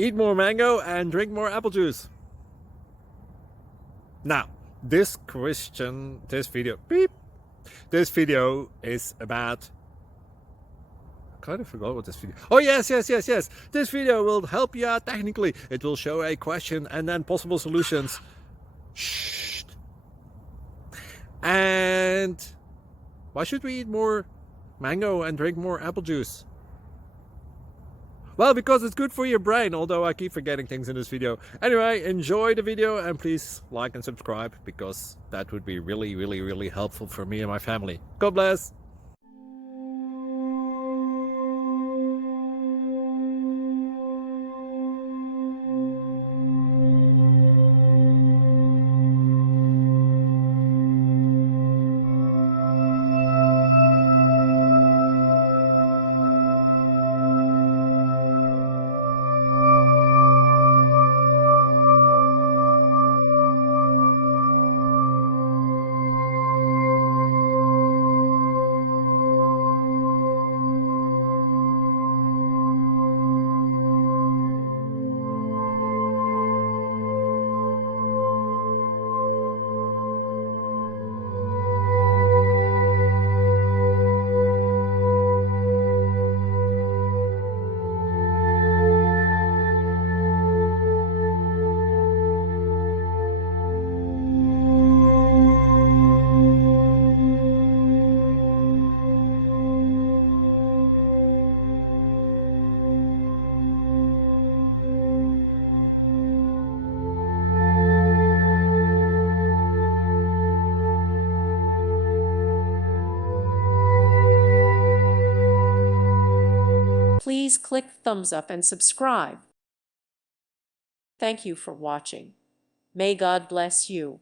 Eat more mango and drink more apple juice. Now, this video is about, I kind of forgot what this video. Oh, yes. This video will help you out technically. It will show a question and then possible solutions. Shh. And why should we eat more mango and drink more apple juice? Well, because it's good for your brain, although I keep forgetting things in this video. Anyway, enjoy the video and please like and subscribe, because that would be really helpful for me and my family. God bless! Please click thumbs up and subscribe. Thank you for watching. May God bless you.